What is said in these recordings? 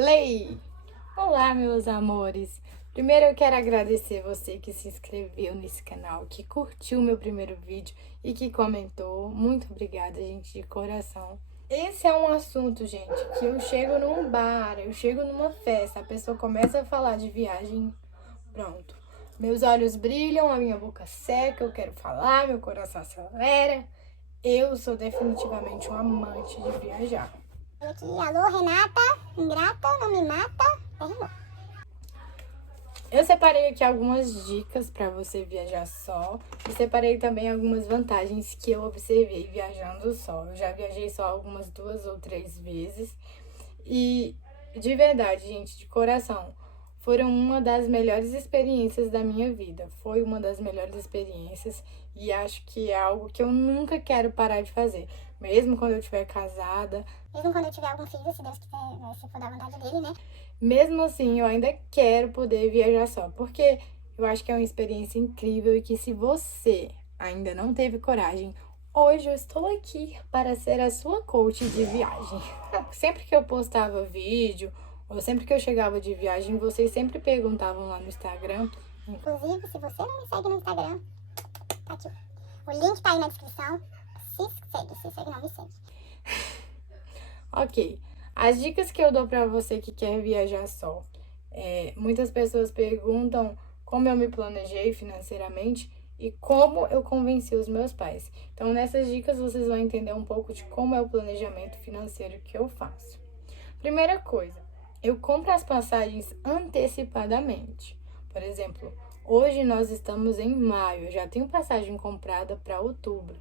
Play! Olá, meus amores! Primeiro eu quero agradecer você que se inscreveu nesse canal, que curtiu meu primeiro vídeo e que comentou. Muito obrigada, gente, de coração. Esse é um assunto, gente, que eu chego num bar, eu chego numa festa, a pessoa começa a falar de viagem, pronto. Meus olhos brilham, a minha boca seca, eu quero falar, meu coração acelera. Eu sou definitivamente um amante de viajar. Aqui, alô, Renata, ingrata, não me mata, terminou. Eu separei aqui algumas dicas para você viajar só e separei também algumas vantagens que eu observei viajando só. Eu já viajei só algumas 2 ou 3 vezes e de verdade, gente, de coração, foram uma das melhores experiências da minha vida. Foi uma das melhores experiências e acho que é algo que eu nunca quero parar de fazer. Mesmo quando eu estiver casada. Mesmo quando eu tiver algum filho, se Deus quiser, se for da vontade dele, né? Mesmo assim, eu ainda quero poder viajar só, porque eu acho que é uma experiência incrível e que se você ainda não teve coragem, hoje eu estou aqui para ser a sua coach de viagem. Sempre que eu postava vídeo, ou sempre que eu chegava de viagem, vocês sempre perguntavam lá no Instagram. Inclusive, se você não me segue no Instagram, tá aqui. O link tá aí na descrição. Se segue, não me segue. Ok, as dicas que eu dou pra você que quer viajar só. Muitas pessoas perguntam como eu me planejei financeiramente e como eu convenci os meus pais. Então, nessas dicas vocês vão entender um pouco de como é o planejamento financeiro que eu faço. Primeira coisa, eu compro as passagens antecipadamente. Por exemplo, hoje nós estamos em maio, eu já tenho passagem comprada para outubro.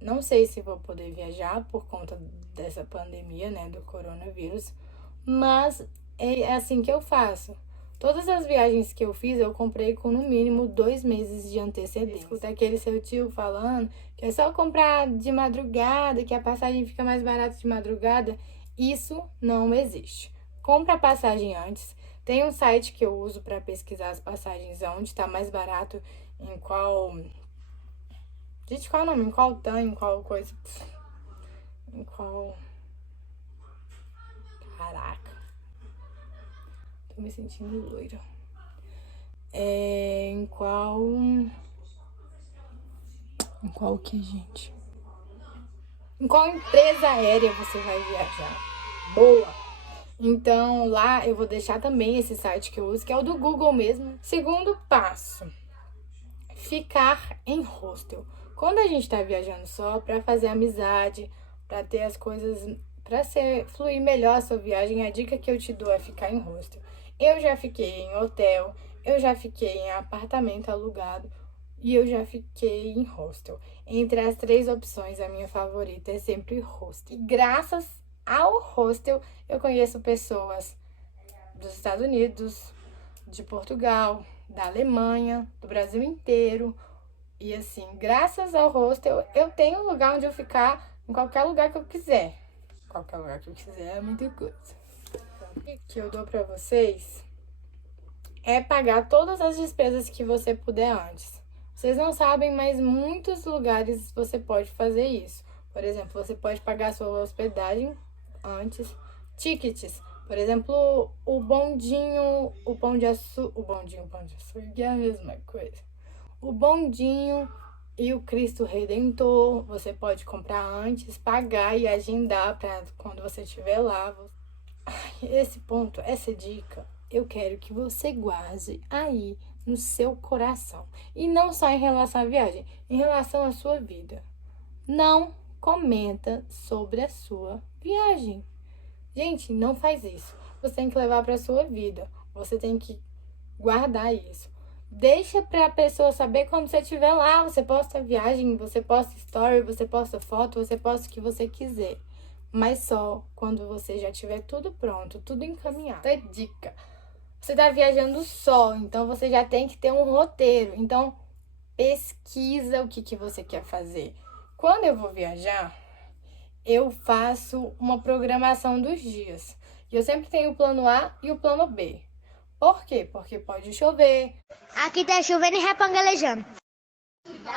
Não sei se vou poder viajar por conta dessa pandemia, né, do coronavírus, mas é assim que eu faço. Todas as viagens que eu fiz, eu comprei com no mínimo 2 meses de antecedência. Escuta aquele seu tio falando que é só comprar de madrugada, que a passagem fica mais barata de madrugada. Isso não existe. Compra a passagem antes. Tem um site que eu uso para pesquisar as passagens, onde está mais barato, em qual... Gente, qual é o nome? Em qual TAM, em qual coisa? Em qual... Caraca. Tô me sentindo loira. Em qual... Em qual que, gente? Em qual empresa aérea você vai viajar? Boa! Então, lá eu vou deixar também esse site que eu uso, que é o do Google mesmo. Segundo passo, ficar em hostel. Quando a gente tá viajando só, para fazer amizade, para ter as coisas, para fluir melhor a sua viagem, a dica que eu te dou é ficar em hostel. Eu já fiquei em hotel, eu já fiquei em apartamento alugado e eu já fiquei em hostel. Entre as 3 opções, a minha favorita é sempre hostel. E graças ao hostel, eu conheço pessoas dos Estados Unidos, de Portugal, da Alemanha, do Brasil inteiro. E assim, graças ao hostel, eu tenho um lugar onde eu ficar em qualquer lugar que eu quiser. Qualquer lugar que eu quiser é muita coisa. O que eu dou pra vocês é pagar todas as despesas que você puder antes. Vocês não sabem, mas muitos lugares você pode fazer isso. Por exemplo, você pode pagar a sua hospedagem antes. Tickets. Por exemplo, o bondinho, o pão de açúcar. O pão de açúcar é a mesma coisa. O bondinho e o Cristo Redentor, você pode comprar antes, pagar e agendar para quando você estiver lá. Esse ponto, essa dica, eu quero que você guarde aí no seu coração. E não só em relação à viagem, em relação à sua vida. Não comenta sobre a sua viagem. Gente, não faz isso. Você tem que levar para a sua vida. Você tem que guardar isso. Deixa para a pessoa saber quando você estiver lá. Você posta viagem, você posta story, você posta foto, você posta o que você quiser. Mas só quando você já tiver tudo pronto, tudo encaminhado. É dica. Você tá viajando só, então você já tem que ter um roteiro. Então, pesquisa o que você quer fazer. Quando eu vou viajar, eu faço uma programação dos dias. E eu sempre tenho o plano A e o plano B. Por quê? Porque pode chover. Aqui tá chovendo e repangalejando.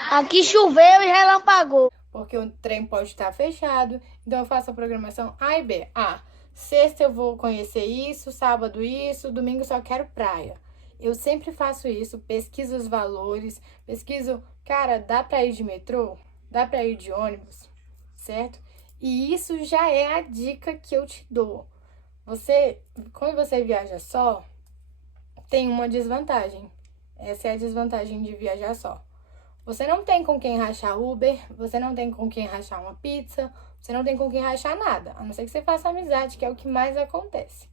Aqui choveu e relampagou. Porque o trem pode estar fechado. Então eu faço a programação A e B. A, Sexta eu vou conhecer isso, sábado isso, domingo só quero praia. Eu sempre faço isso, pesquiso os valores, pesquiso, cara, dá pra ir de metrô? Dá pra ir de ônibus? Certo? E isso já é a dica que eu te dou. Quando você viaja só, tem uma desvantagem. Essa é a desvantagem de viajar só. Você não tem com quem rachar Uber, você não tem com quem rachar uma pizza, você não tem com quem rachar nada, a não ser que você faça amizade, que é o que mais acontece.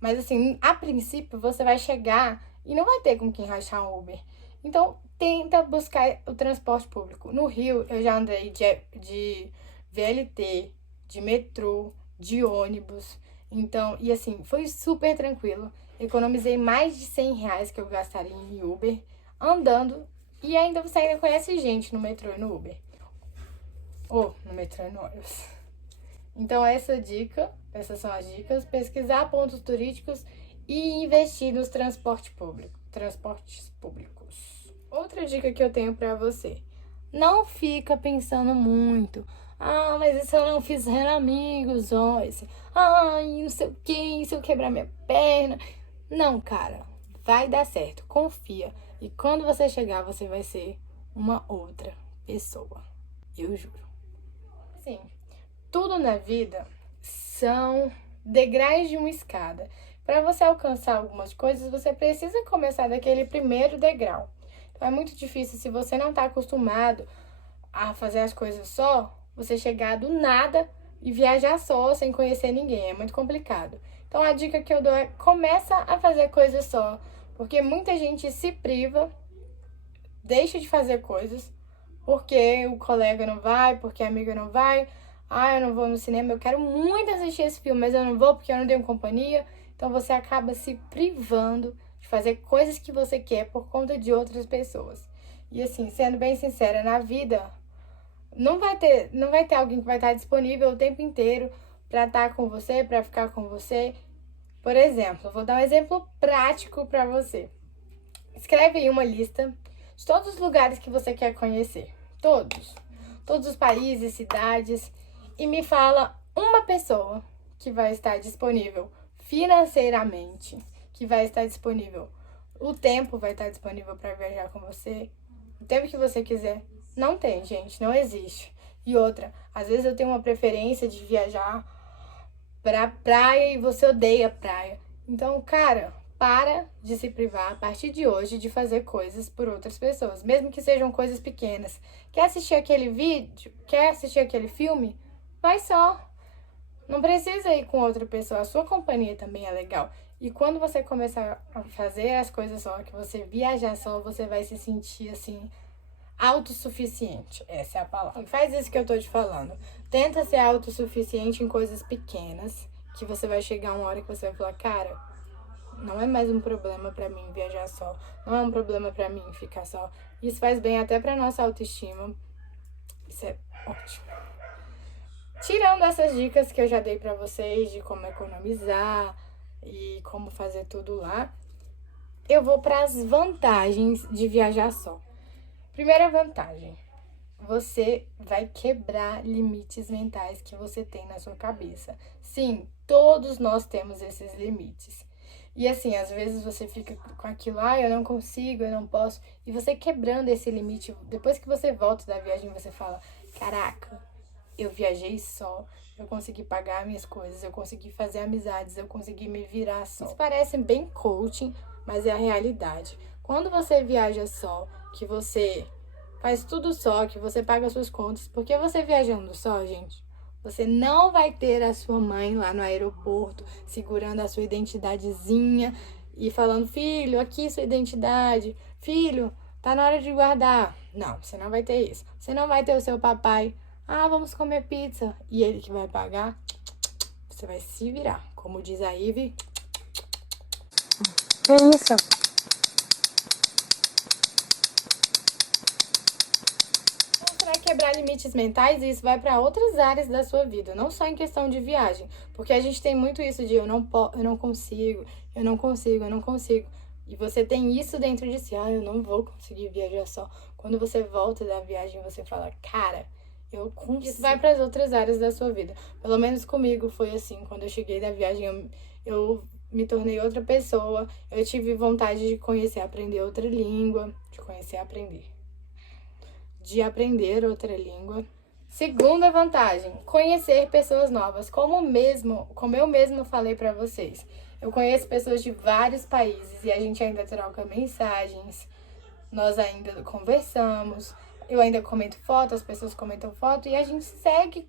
Mas assim, a princípio, você vai chegar e não vai ter com quem rachar um Uber. Então, tenta buscar o transporte público. No Rio, eu já andei de VLT, de metrô, de ônibus. Então, e assim, foi super tranquilo. Economizei mais de R$ 100 que eu gastaria em Uber, andando. E ainda você ainda conhece gente no metrô e no Uber. Ou no metrô e no ônibus. Então, essas são as dicas. Pesquisar pontos turísticos e investir nos transportes públicos. Outra dica que eu tenho pra você. Não fica pensando muito. Ah, mas e se eu não fizer amigos, Joyce? Ai, não sei o que, se eu quebrar minha perna. Não, cara. Vai dar certo. Confia. E quando você chegar, você vai ser uma outra pessoa. Eu juro. Sim. Tudo na vida são degraus de uma escada. Para você alcançar algumas coisas, você precisa começar daquele primeiro degrau. Então, é muito difícil, se você não está acostumado a fazer as coisas só, você chegar do nada e viajar só, sem conhecer ninguém. É muito complicado. Então, a dica que eu dou é começa a fazer coisas só. Porque muita gente se priva, deixa de fazer coisas, porque o colega não vai, porque a amiga não vai. Ah, eu não vou no cinema, eu quero muito assistir esse filme, mas eu não vou porque eu não tenho companhia. Então você acaba se privando de fazer coisas que você quer por conta de outras pessoas. E assim, sendo bem sincera, na vida não vai ter alguém que vai estar disponível o tempo inteiro para estar com você, para ficar com você. Por exemplo, eu vou dar um exemplo prático para você. Escreve aí uma lista de todos os lugares que você quer conhecer. Todos os países, cidades. E me fala uma pessoa que vai estar disponível financeiramente, que vai estar disponível. O tempo vai estar disponível para viajar com você. O tempo que você quiser. Não tem, gente. Não existe. E outra, às vezes eu tenho uma preferência de viajar pra praia e você odeia praia. Então, cara, para de se privar a partir de hoje de fazer coisas por outras pessoas, mesmo que sejam coisas pequenas. Quer assistir aquele vídeo? Quer assistir aquele filme? Vai só. Não precisa ir com outra pessoa. A sua companhia também é legal. E quando você começar a fazer as coisas só, que você viajar só, você vai se sentir assim autossuficiente. Essa é a palavra. E faz isso que eu tô te falando. Tenta ser autossuficiente em coisas pequenas, que você vai chegar uma hora que você vai falar, cara, não é mais um problema pra mim viajar só. Não é um problema pra mim ficar só. Isso faz bem até pra nossa autoestima. Isso é ótimo. Tirando essas dicas que eu já dei pra vocês de como economizar e como fazer tudo lá, eu vou para as vantagens de viajar só. Primeira vantagem, você vai quebrar limites mentais que você tem na sua cabeça. Sim, todos nós temos esses limites. E assim, às vezes você fica com aquilo, eu não consigo, eu não posso. E você quebrando esse limite, depois que você volta da viagem, você fala, caraca, eu viajei só, eu consegui pagar minhas coisas, eu consegui fazer amizades, eu consegui me virar só. Isso parece bem coaching, mas é a realidade. Quando você viaja só, que você faz tudo só, que você paga suas contas, porque você viajando só, gente, você não vai ter a sua mãe lá no aeroporto segurando a sua identidadezinha e falando, filho, aqui sua identidade, filho, tá na hora de guardar. Não, você não vai ter isso. Você não vai ter o seu papai, vamos comer pizza, e ele que vai pagar. Você vai se virar, como diz a Ivy. Que isso? Você vai quebrar limites mentais e isso vai para outras áreas da sua vida, não só em questão de viagem. Porque a gente tem muito isso de eu não consigo. E você tem isso dentro de si, eu não vou conseguir viajar só. Quando você volta da viagem, você fala, cara, Isso vai para as outras áreas da sua vida. Pelo menos comigo foi assim. Quando eu cheguei da viagem, eu me tornei outra pessoa. Eu tive vontade de conhecer, aprender outra língua. De aprender outra língua. Segunda vantagem, conhecer pessoas novas. Como eu mesmo falei pra vocês, eu conheço pessoas de vários países e a gente ainda troca mensagens, nós ainda conversamos, eu ainda comento foto, as pessoas comentam foto e a gente segue.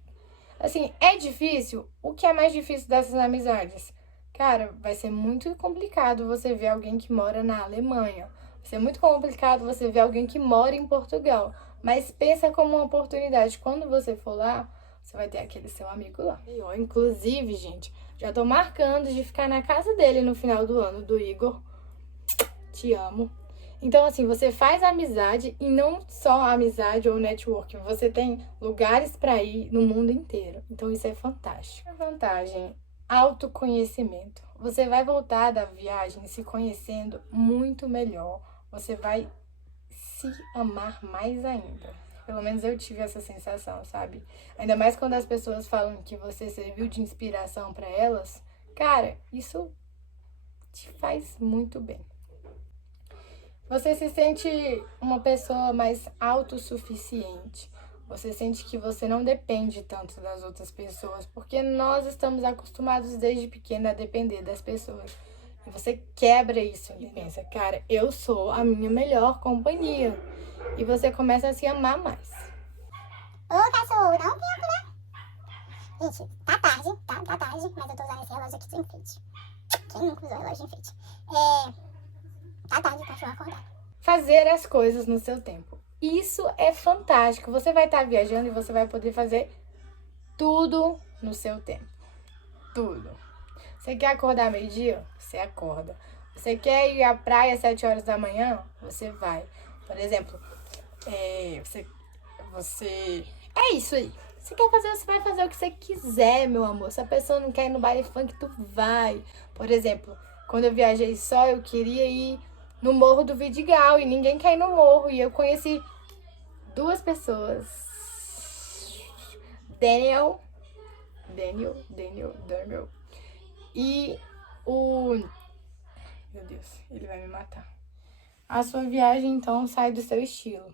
Assim, é difícil? O que é mais difícil dessas amizades? Cara, vai ser muito complicado você ver alguém que mora na Alemanha. Vai ser muito complicado você ver alguém que mora em Portugal. Mas pensa como uma oportunidade. Quando você for lá, você vai ter aquele seu amigo lá. E, ó, inclusive, gente, já tô marcando de ficar na casa dele no final do ano, do Igor. Te amo. Então, assim, você faz amizade e não só amizade ou networking. Você tem lugares para ir no mundo inteiro. Então, isso é fantástico. A vantagem, autoconhecimento. Você vai voltar da viagem se conhecendo muito melhor. Você vai se amar mais ainda. Pelo menos eu tive essa sensação, sabe? Ainda mais quando as pessoas falam que você serviu de inspiração para elas. Cara, isso te faz muito bem. Você se sente uma pessoa mais autossuficiente. Você sente que você não depende tanto das outras pessoas, porque nós estamos acostumados desde pequena a depender das pessoas. E você quebra isso e pensa, cara, eu sou a minha melhor companhia. E você começa a se amar mais. Ô, cachorro, dá um tempo, né? Gente, tá tarde, tá? Tá tarde, mas eu tô usando esse relógio aqui de enfeite. Quem nunca usou relógio de enfeite? Tá tarde, o cachorro acordado. Fazer as coisas no seu tempo. Isso é fantástico. Você vai estar viajando e você vai poder fazer tudo no seu tempo. Tudo. Você quer acordar meio-dia? Você acorda. Você quer ir à praia às 7 horas da manhã? Você vai. Por exemplo, é isso aí. Você quer fazer, você vai fazer o que você quiser, meu amor. Se a pessoa não quer ir no baile funk, tu vai. Por exemplo, quando eu viajei só, eu queria ir no Morro do Vidigal e ninguém quer ir no morro. E eu conheci duas pessoas. Daniel. E o... Meu Deus, ele vai me matar. A sua viagem, então, sai do seu estilo.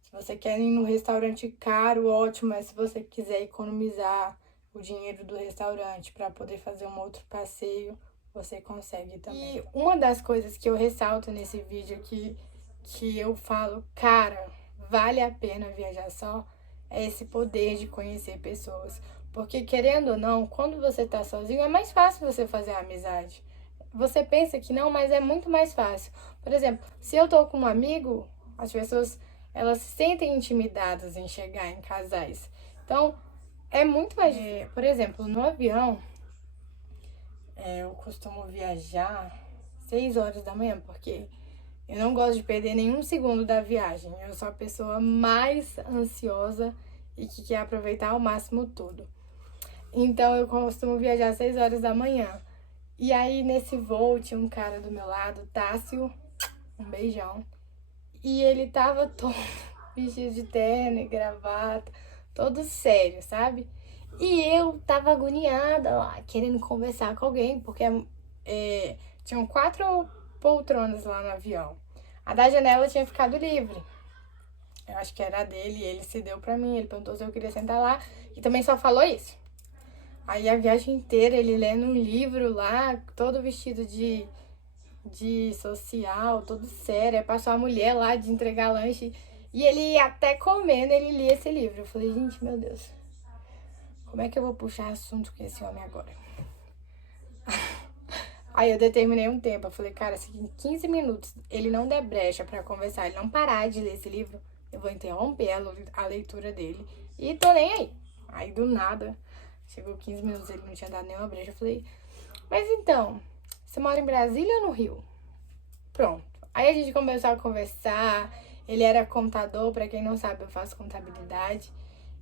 Se você quer ir num restaurante caro, ótimo. Mas se você quiser economizar o dinheiro do restaurante para poder fazer um outro passeio, você consegue também. E uma das coisas que eu ressalto nesse vídeo aqui, que eu falo, cara, vale a pena viajar só, é esse poder de conhecer pessoas. Porque, querendo ou não, quando você tá sozinho, é mais fácil você fazer amizade. Você pensa que não, mas é muito mais fácil. Por exemplo, se eu tô com um amigo, as pessoas, elas se sentem intimidadas em chegar em casais. Então, é muito mais... por exemplo, no avião, eu costumo viajar 6 horas da manhã, porque eu não gosto de perder nenhum segundo da viagem. Eu sou a pessoa mais ansiosa e que quer aproveitar ao máximo tudo. Então, eu costumo viajar às 6 horas da manhã. E aí, nesse voo, tinha um cara do meu lado, Tássio, um beijão. E ele tava todo vestido de terno e gravata, todo sério, sabe? E eu tava agoniada lá, querendo conversar com alguém, porque tinham 4 poltronas lá no avião. A da janela tinha ficado livre. Eu acho que era a dele, ele cedeu pra mim, ele perguntou se eu queria sentar lá, e também só falou isso. Aí a viagem inteira ele lendo um livro lá, todo vestido de social, todo sério. Aí passou a mulher lá de entregar lanche. E ele até comendo, ele lia esse livro. Eu falei, gente, meu Deus, como é que eu vou puxar assunto com esse homem agora? Aí eu determinei um tempo. Eu falei, cara, se em 15 minutos ele não der brecha pra conversar, ele não parar de ler esse livro, eu vou interromper a leitura dele. E tô nem aí. Aí do nada... Chegou 15 minutos, ele não tinha dado nenhuma brecha. Eu falei, mas então, você mora em Brasília ou no Rio? Pronto. Aí a gente começou a conversar. Ele era contador, pra quem não sabe, eu faço contabilidade.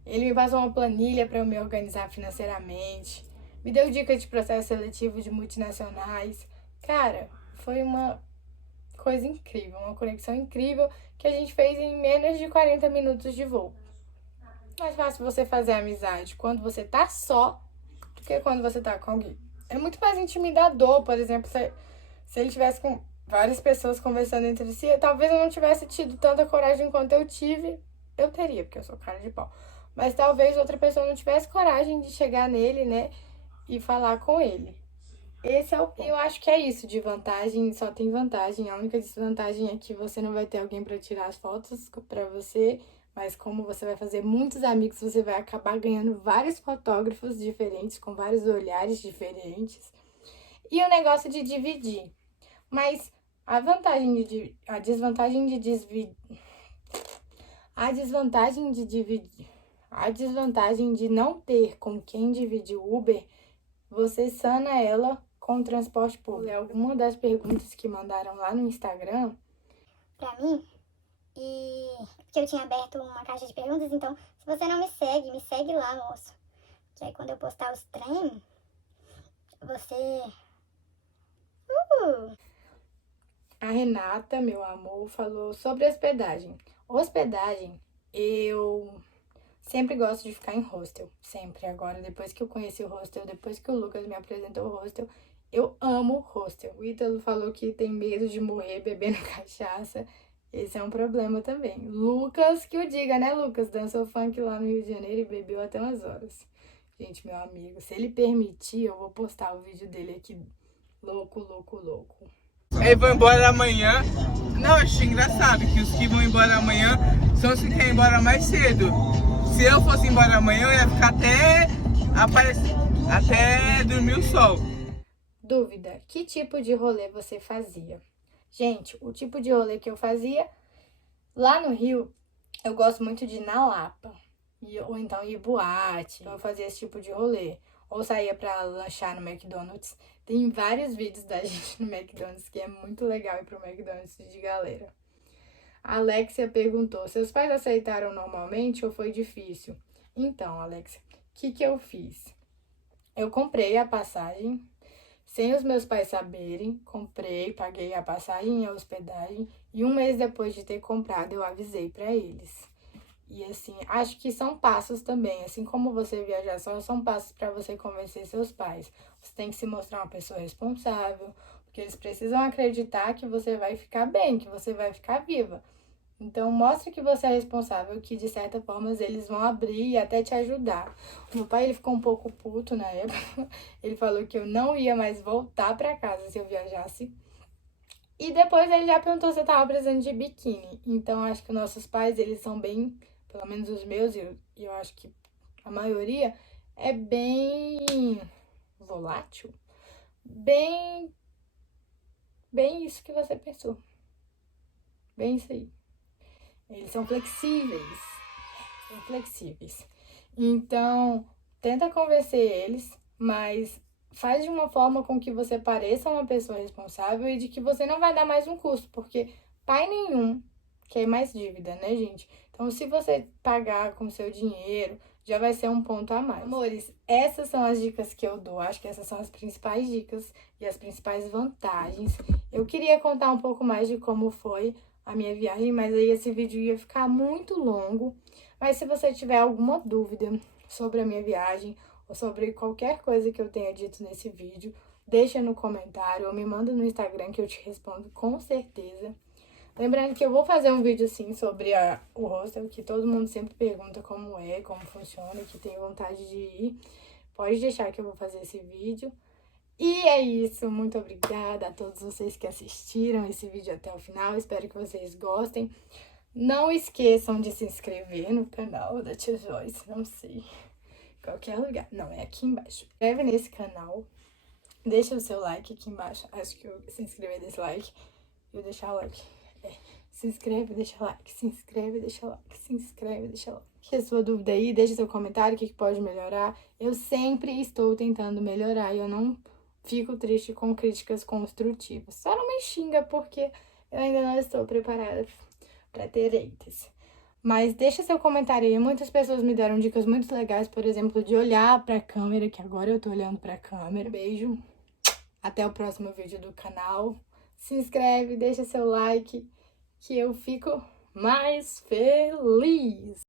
Ele me passou uma planilha pra eu me organizar financeiramente. Me deu dicas de processo seletivo de multinacionais. Cara, foi uma coisa incrível, uma conexão incrível que a gente fez em menos de 40 minutos de voo. mais fácil você fazer amizade quando você tá só do que quando você tá com alguém. É muito mais intimidador, por exemplo, se ele tivesse com várias pessoas conversando entre si, talvez eu não tivesse tido tanta coragem quanto eu tive. Eu teria, porque eu sou cara de pau. Mas talvez outra pessoa não tivesse coragem de chegar nele, né, e falar com ele. Esse é o ponto. Eu acho que é isso de vantagem, só tem vantagem. A única desvantagem é que você não vai ter alguém para tirar as fotos para você, mas como você vai fazer muitos amigos, você vai acabar ganhando vários fotógrafos diferentes, com vários olhares diferentes. E o negócio de dividir. Mas a desvantagem de dividir. A desvantagem de não ter com quem dividir o Uber, você sana ela com o transporte público. Alguma das perguntas que mandaram lá no Instagram Pra mim, e porque eu tinha aberto uma caixa de perguntas, então se você não me segue lá, moço. Que aí quando eu postar os trem, você... A Renata, meu amor, falou sobre hospedagem. Hospedagem, eu sempre gosto de ficar em hostel, sempre. Agora, depois que eu conheci o hostel, depois que o Lucas me apresentou o hostel, eu amo hostel. O Ítalo falou que tem medo de morrer bebendo cachaça. Esse é um problema também. Lucas, que o diga, né, Lucas? Dançou funk lá no Rio de Janeiro e bebeu até umas horas. Gente, meu amigo, se ele permitir, eu vou postar o vídeo dele aqui. Louco, louco, louco. Aí vão embora amanhã. Não, eu achei engraçado que os que vão embora amanhã são os que querem ir embora mais cedo. Se eu fosse embora amanhã, eu ia ficar até dormir o sol. Dúvida: que tipo de rolê você fazia? Gente, o tipo de rolê que eu fazia lá no Rio, eu gosto muito de ir na Lapa. Ou então ir boate. Então eu fazia esse tipo de rolê. Ou saía pra lanchar no McDonald's. Tem vários vídeos da gente no McDonald's que é muito legal ir pro McDonald's de galera. A Alexia perguntou: seus pais aceitaram normalmente ou foi difícil? Então, Alexia, o que eu fiz? Eu comprei a passagem, sem os meus pais saberem. Comprei, paguei a passagem e a hospedagem. E um mês depois de ter comprado, eu avisei pra eles. E assim, acho que são passos também. Assim como você viajar só, são passos para você convencer seus pais. Você tem que se mostrar uma pessoa responsável, porque eles precisam acreditar que você vai ficar bem, que você vai ficar viva. Então, mostre que você é responsável, que de certa forma eles vão abrir e até te ajudar. O meu pai, ele ficou um pouco puto na época. Ele falou que eu não ia mais voltar para casa se eu viajasse. E depois ele já perguntou se eu tava precisando de biquíni. Então, acho que nossos pais, eles são bem... Pelo menos os meus, e eu acho que a maioria, é bem volátil. Bem isso que você pensou. Bem isso aí. Eles são flexíveis. São flexíveis. Então, tenta convencer eles, mas faz de uma forma com que você pareça uma pessoa responsável e de que você não vai dar mais um custo, porque pai nenhum quer mais dívida, né, gente? Então, se você pagar com seu dinheiro, já vai ser um ponto a mais. Amores, essas são as dicas que eu dou. Acho que essas são as principais dicas e as principais vantagens. Eu queria contar um pouco mais de como foi a minha viagem, mas aí esse vídeo ia ficar muito longo. Mas se você tiver alguma dúvida sobre a minha viagem ou sobre qualquer coisa que eu tenha dito nesse vídeo, deixa no comentário ou me manda no Instagram que eu te respondo com certeza. Lembrando que eu vou fazer um vídeo, assim, sobre o hostel, que todo mundo sempre pergunta como é, como funciona, que tem vontade de ir. Pode deixar que eu vou fazer esse vídeo. E é isso, muito obrigada a todos vocês que assistiram esse vídeo até o final. Espero que vocês gostem. Não esqueçam de se inscrever no canal da Tia Joyce, não sei, qualquer lugar. Não, é aqui embaixo. Se inscreve nesse canal, deixa o seu like aqui embaixo. Acho que eu se inscrever desse like e eu deixar o like. Se inscreve, deixa like, se inscreve, deixa like, se inscreve, deixa like. Se a sua dúvida aí, deixa seu comentário, o que pode melhorar. Eu sempre estou tentando melhorar e eu não fico triste com críticas construtivas. Só não me xinga porque eu ainda não estou preparada para ter haters. Mas deixa seu comentário aí. Muitas pessoas me deram dicas muito legais, por exemplo, de olhar para a câmera, que agora eu tô olhando para a câmera. Beijo. Até o próximo vídeo do canal. Se inscreve, deixa seu like, que eu fico mais feliz.